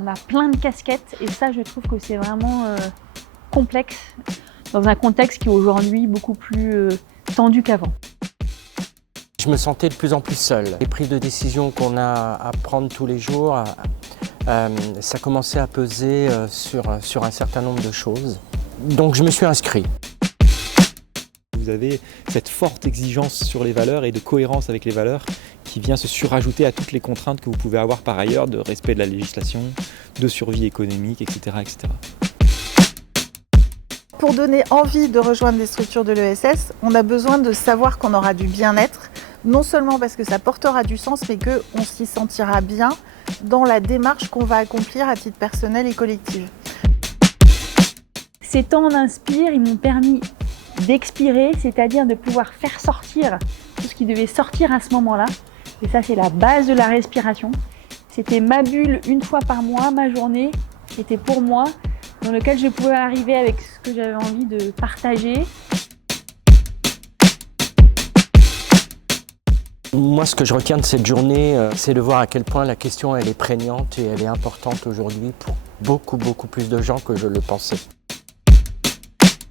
On a plein de casquettes et ça, je trouve que c'est vraiment complexe dans un contexte qui est aujourd'hui beaucoup plus tendu qu'avant. Je me sentais de plus en plus seul. Les prises de décision qu'on a à prendre tous les jours, ça commençait à peser sur un certain nombre de choses. Donc je me suis inscrit. Vous avez cette forte exigence sur les valeurs et de cohérence avec les valeurs qui vient se surajouter à toutes les contraintes que vous pouvez avoir par ailleurs de respect de la législation, de survie économique, etc. etc. Pour donner envie de rejoindre les structures de l'ESS, on a besoin de savoir qu'on aura du bien-être, non seulement parce que ça portera du sens, mais qu'on s'y sentira bien dans la démarche qu'on va accomplir à titre personnel et collectif. Ces temps d'Inspire, ils m'ont permis d'expirer, c'est-à-dire de pouvoir faire sortir tout ce qui devait sortir à ce moment-là. Et ça, c'est la base de la respiration. C'était ma bulle une fois par mois, ma journée était pour moi, dans lequel je pouvais arriver avec ce que j'avais envie de partager. Moi, ce que je retiens de cette journée, c'est de voir à quel point la question elle est prégnante et elle est importante aujourd'hui pour beaucoup plus de gens que je le pensais.